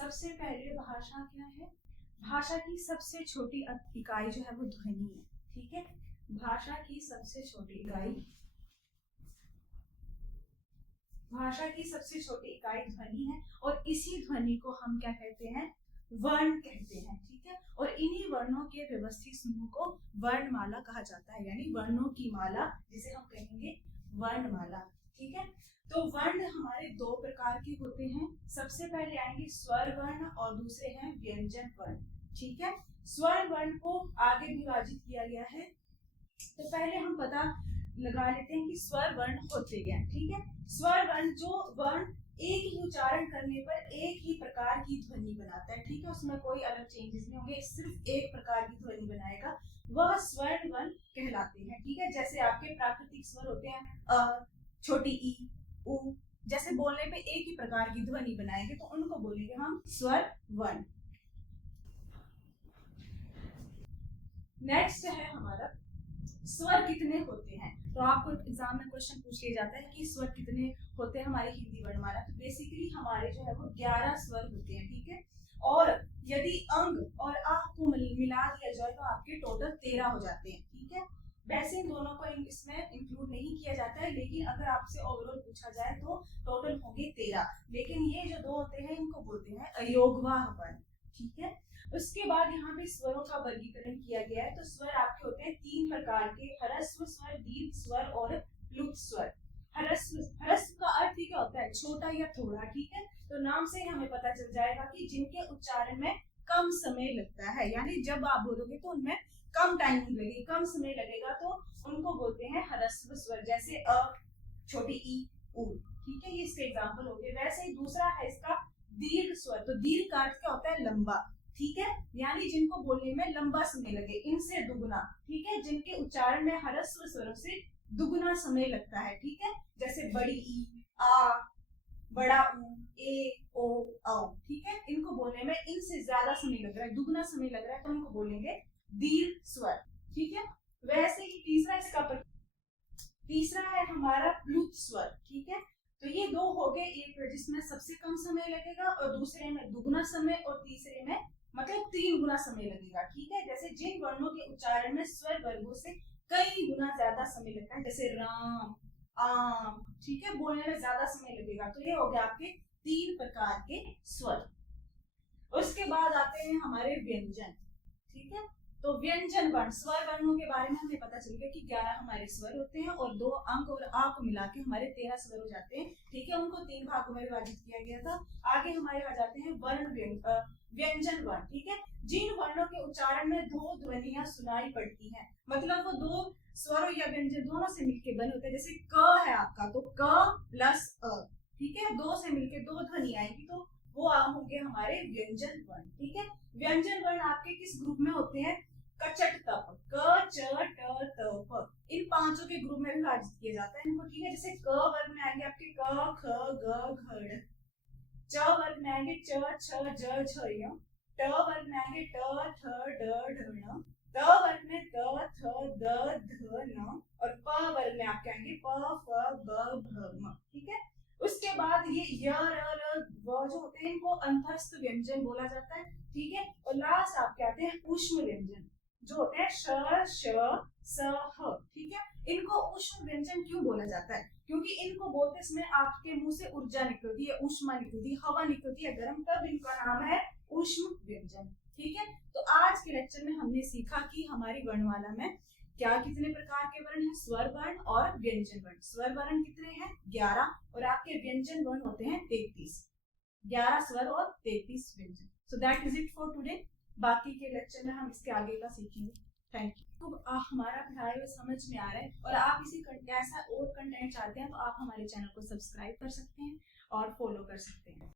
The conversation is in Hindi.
सबसे पहले भाषा क्या है? भाषा की सबसे छोटी इकाई जो है वो ध्वनि है। ठीक है, भाषा की सबसे छोटी इकाई, भाषा की सबसे छोटी इकाई ध्वनि है और इसी ध्वनि को हम क्या कहते हैं? वर्ण कहते हैं। ठीक है, और इन्हीं वर्णों के व्यवस्थित समूह को वर्णमाला कहा जाता है, यानी वर्णों की माला जिसे हम कहेंगे वर्णमाला। ठीक है, तो वर्ण हमारे दो प्रकार के होते हैं। सबसे पहले आएंगे स्वर वर्ण और दूसरे हैं व्यंजन वर्ण। ठीक है, स्वर वर्ण को आगे विभाजित किया गया है, तो पहले हम पता लगा लेते हैं कि स्वर वर्ण होते क्या। ठीक है, स्वर वर्ण जो वर्ण एक ही उच्चारण करने पर एक ही प्रकार की ध्वनि बनाता है। ठीक है, उसमें कोई अलग चेंजेस नहीं होंगे, सिर्फ एक प्रकार की ध्वनि बनाएगा, वह स्वर वर्ण कहलाते हैं। ठीक है, जैसे आपके प्राकृतिक स्वर होते हैं अ, छोटी ई, उ, जैसे बोलने पे एक ही प्रकार की ध्वनि बनाएंगे तो उनको बोलेंगे हम स्वर वर्ण। नेक्स्ट है हमारा स्वर कितने होते हैं। तो आपको एग्जाम में क्वेश्चन पूछ लिया जाता है कि स्वर कितने होते हैं हमारी हिंदी वर्णमाला। तो बेसिकली हमारे जो है वो 11 स्वर होते हैं। ठीक है, और यदि अंग और आ को मिला दिया जाए तो आपके टोटल 13 हो जाते हैं। ठीक है, वैसे इन दोनों को इसमें इंक्लूड नहीं किया जाता है, लेकिन अगर आपसे ओवरऑल पूछा जाए तो टोटल होंगे 13। लेकिन ये जो दो होते हैं इनको बोलते हैं अयोगवाह वर्ण। ठीक है, उसके बाद यहाँ पे स्वरों का वर्गीकरण किया गया है। तो स्वर आपके होते हैं 3 प्रकार के, ह्रस्व स्वर, दीर्घ स्वर और प्लुत स्वर। ह्रस्व का अर्थ ही क्या होता है? छोटा या थोड़ा। ठीक है, तो नाम से हमें पता चल जाएगा कि जिनके उच्चारण में कम समय लगता है, यानी जब आप बोलोगे तो उनमें कम टाइमिंग लगेगी, कम समय लगेगा, तो उनको बोलते हैं ह्रस्व स्वर। जैसे अ, छोटी ई, उ। ठीक है, ये इसके एग्जाम्पल हो गए। वैसे ही दूसरा है इसका दीर्घ स्वर। तो दीर्घ का अर्थ क्या होता है? लंबा। ठीक है, यानी जिनको बोलने में लंबा समय लगे, इनसे दुगुना। ठीक है, जिनके उच्चारण में ह्रस्व स्वरों से दुगुना समय लगता है। ठीक है, जैसे बड़ी ई, आ, बड़ा ऊ, ए, ओ, औ। ठीक है, इनको बोलने में इनसे ज्यादा समय लग रहा है, दुगुना समय लग रहा है, तो इनको बोलेंगे दीर्घ स्वर। ठीक है, वैसे ही तीसरा है हमारा प्लुत स्वर। ठीक है, तो ये दो हो गए, एक जिसमें सबसे कम समय लगेगा और दूसरे में दुगुना समय और तीसरे में मतलब 3 गुना समय लगेगा। ठीक है, जैसे जिन वर्णों के उच्चारण में स्वर वर्गों से कई गुना ज्यादा समय लगता है, जैसे राम, आम। ठीक है, बोलने में ज्यादा समय लगेगा। तो ये हो गया आपके 3 प्रकार के स्वर। उसके बाद आते हैं हमारे व्यंजन। ठीक है, तो व्यंजन वर्ण, स्वर वर्णों के बारे में हमें पता चल गया कि 11 हमारे स्वर होते हैं और 2 अंक और आ को मिला के हमारे 13 स्वर हो जाते हैं। ठीक है, उनको 3 भागों में विभाजित किया गया था। आगे हमारे आ जाते हैं व्यंजन वर्ण। ठीक है, जिन वर्णों के उच्चारण में 2 ध्वनियां सुनाई पड़ती हैं, मतलब वो 2 स्वरों या व्यंजन दोनों से मिलकर बने होते हैं। जैसे क है आपका, तो क प्लस अ। ठीक है, 2 से मिलकर 2 ध्वनि आएगी, तो वो होंगे हमारे व्यंजन वर्ण। ठीक है, व्यंजन वर्ण आपके किस ग्रुप में होते हैं? कचट तप, क च ट त प, इन पांचों के ग्रुप में विभाजित किया जाता है इनको। ठीक है, जैसे क वर्ग में आएंगे आपके क ख ग घ, च वर्ग में आएंगे च छ ज झ य, ट वर्ग में आएंगे ट थ ड ढ ण, त वर्ग में त थ द ध न, और प वर्ग में आपके आएंगे प फ ब भ म। ठीक है, उसके बाद ये य र ल व जो होते हैं इनको अंतस्थ व्यंजन बोला जाता है। ठीक है, और लास्ट आपके आते हैं ऊष्म व्यंजन जो होते हैं श श स ह। ठीक है, इनको ऊष्म व्यंजन क्यों बोला जाता है? क्योंकि इनको बोलते समय आपके मुंह से ऊर्जा निकलती है, ऊष्मा निकलती है, हवा निकलती है गर्म, तब इनका नाम है ऊष्म व्यंजन। ठीक है, तो आज के लेक्चर में हमने सीखा कि हमारी वर्णमाला में क्या कितने प्रकार के वर्ण हैं? स्वर वर्ण और व्यंजन वर्ण। स्वर वर्ण कितने हैं? 11, और आपके व्यंजन वर्ण होते हैं 33। 11 स्वर और 33 व्यंजन। So that is it for today. बाकी के लेक्चर में हम इसके आगे का सीखेंगे। Thank you. तो हमारा पढ़ाई हुआ समझ में आ रहा है और आप इसी ऐसा और कंटेंट चाहते हैं तो आप हमारे चैनल को सब्सक्राइब कर सकते हैं और फॉलो कर सकते हैं।